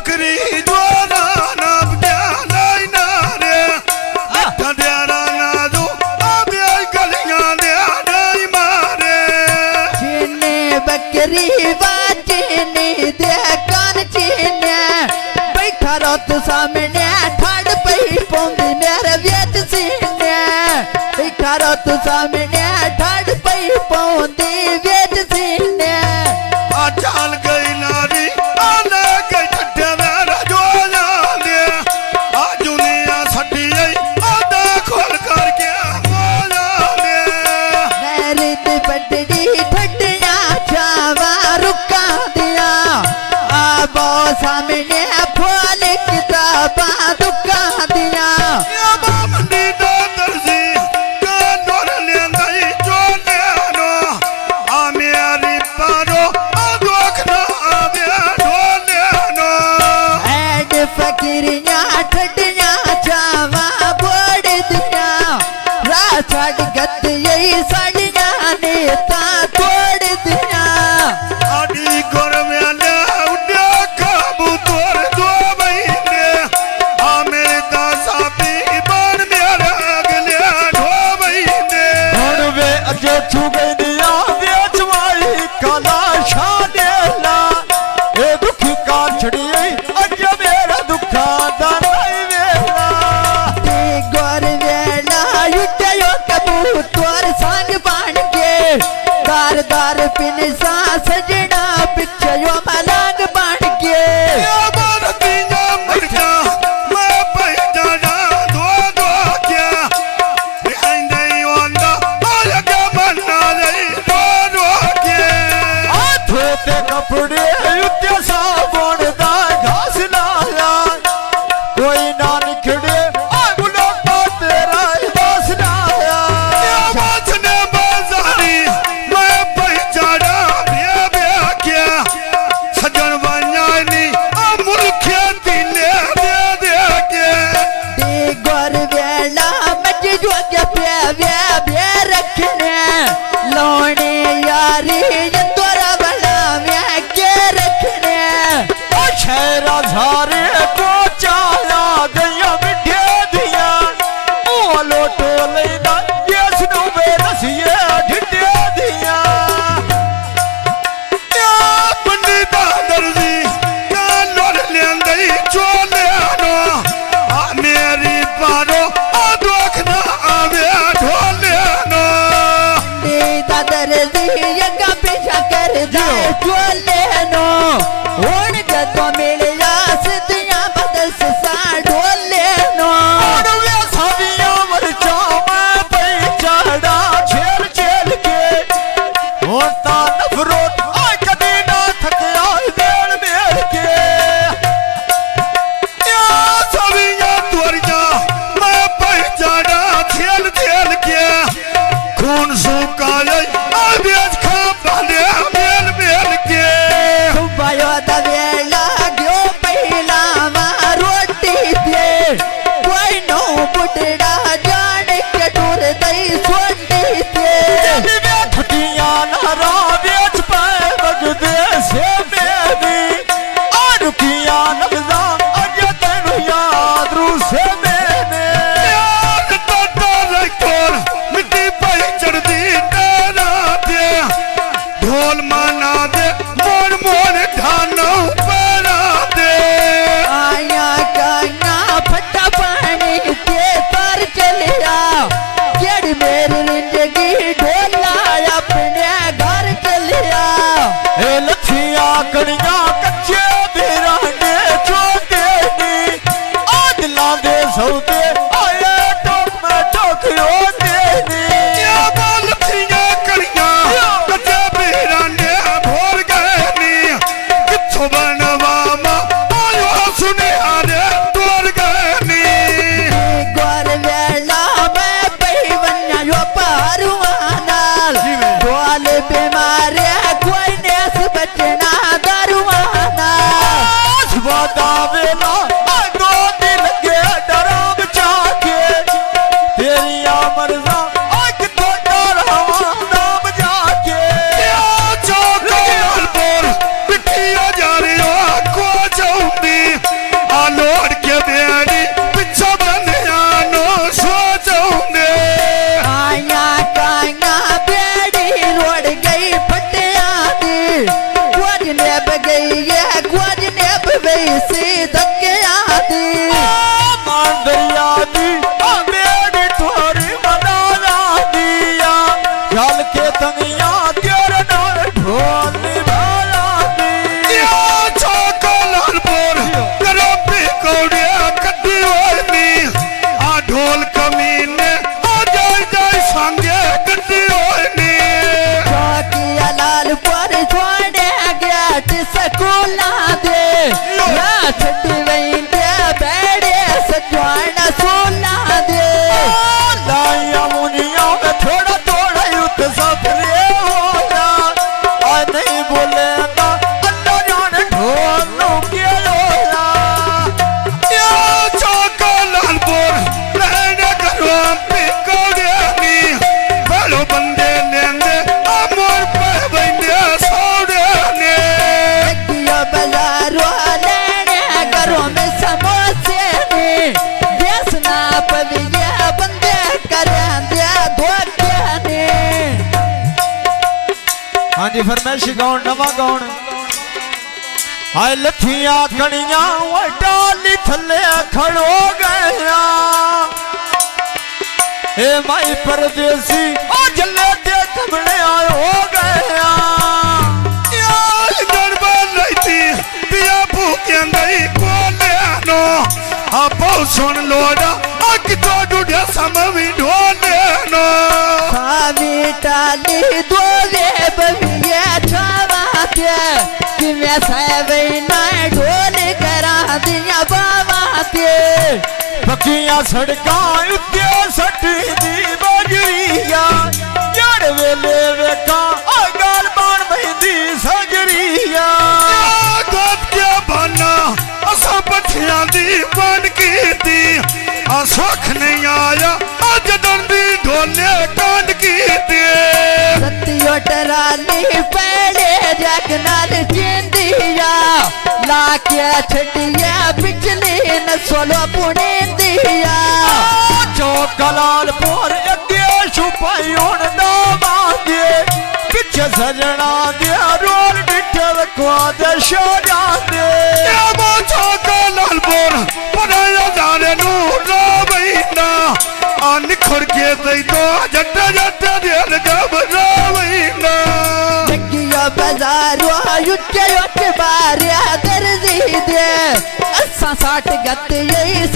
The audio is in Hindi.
बकरी द्वारा नाम क्या लाइना रे ठंडियारा ना दो आबे गलियां दे नहीं मारे चीने बकरी बाचीने दे कान चीने बैठा रो तू सामने ठाड़ पई पौंदी मेरे वेच सीने बैठा रो तू सामने ठाड़ पई पौंदी वेच सीने आ चाल गई नारी आले के ठट्ठे मेरा जोया दे आ दुनिया सटी आधा खोल करके बोला दे मेरी दी बड्डी ठड्डियां चावा रुका दिया आबो सामने फूल किताबा दुका दिया या बामंडी दा दर्जी का नोर ले गई जोले नो आ मेरी पारो आ दोखना आबे ढोले नो ऐड फकीरियां ठड्डियां चावा बोड़ दिया रा छड़ गत यही साड़ियां ने ता तोड़ दिया आडी गोर मेले उड्या कबूतर दो महीने आ मेरे दासा पी बन मेरे अगले ढो महीने हुण वे अगे छू गई दिया बेचवाई काला शानेला ए दुखी कार छड़ी अगे मेरा दुखा दा नहीं वेला ते गोर वेला युटयो कबूतर संग बन के दार दार पिन सा सजना पिछयो मलांग बन के या बारती ना मरजा मैं पैदा दो दो क्या behind the onda आया क्या बनना नहीं दो दो क्या हाथों ते कपड़े युद्ध साबुन दा घास लाया कोई ना निखड़े आगुलो का तेरा बस लाया बाजने बाजारी मैं पहचाना बे क्या सजन बनानी अमूल खेती ले दे के ते गोर वेला मज जो के पे रखने लोने यारी ये तोरा बला में के रखने ओ शेरा झारे को चाला गया मिठे दिया ओ लोटो लेना यस नु बेरसिए ढिडे दिया या पंडिता दर्जी का लोर ले गई चोले नो आ मेरी पारो आ दोखना आवे ढोले नो नी दादर दी यगा पेशा कर जाए चोले नो हुन जदों मिलिया सिद्धियां बदल सा ढोले नो और वे सविया मरचा मैं पई चढ़ा छेल छेल के होता नफरत आ कदी ना थकया देल मेल के या सविया तुरजा मैं पहचाना खेल खेल के खून सुकाए आवेज खा पाले मेल मेल के सुबायो दा वेला गयो पहिला मा रोटी दे कोई नो बुढ़ड़ा जाने के टूर दई सोटी दे वे ठटिया नहरा बेच पाए बगदे से मेरी और किया नगजा अजे तेनु याद रू से मैंने यार तो रखोर मिट्टी पे चढ़दी डरा दे ढोल माना दे मोर मोर ढानो परा दे आया काना फटा पानी के तार चलिया केड़ी मेरी जिंदगी ढोला अपने घर चलिया ए लछिया कड़िया कच्चे बिराने चोटे नी आदला दे सौदे आए टोक में टोकियो देनी या बाल थिया कड़िया कच्चे बिराने भोर गए नी किथों बनवा मा आयो सुने आने तोड़ गए नी गोर वेला मैं पही बन्या यो पारुआनाल ढोल बीमार कोई नेस बचना दारू स्कूला दे या छड़ी वैंदे बैड़े सजवाना सोला दे लाया मुनिया में थोड़ा थोड़ा युद्ध सफरे होना आ नहीं बोले ना अल्लाह जाने ढोल के लोला या चौका लालपुर रहने करो पिकोड़नी बड़ो बंदे लेंगे अमर पे बंदे सोड़ने दिया बाजारों लेने घरों में समोसे ने बेचना पविया बंदे करेंगे धोखे ने हाँ जी फरमाइश गाउन नवा गाउन हाय लठियां कड़ियां वो डाली थले खड़ो गया ए माई परदेसी ओ जल्ले दे कमले आयो हो गया यार दरबार रहती पिया भूखे नहीं बोले नो आपो सुन लोड़ा अक तो डूडे समवी ढोले नो खावी टाली दो वे बविया छावाते कि मैं सावे ना ढोल करा दिया बावाते पकियां सड़कां उत्ते सटी दी बजरिया जड़ वेले वेखा आ गाल बाण बहिंदी सजरिया गोद के बना असा पठियां दी बन की दी आ सुख नहीं आया अज दंदी ढोले कांड की दी सत्यो टराली पड़े जगनाल जिंदिया लाके छटिया पिछले न सोलो पुणे दिया चौकलाल पोर अगे छुपाई हुण ना मांगे पिछे सजना दिया रोल डिठे रखवा दे शोजा दे या वो चौका लालपुर पढ़ाया जाने नू रावैना आ निखर के दई तो जट्टा जट्टा दिल घबरावैना जगिया बाजारो युट्टे युट्टे बारिया दर्जी दे असा साठ गत यही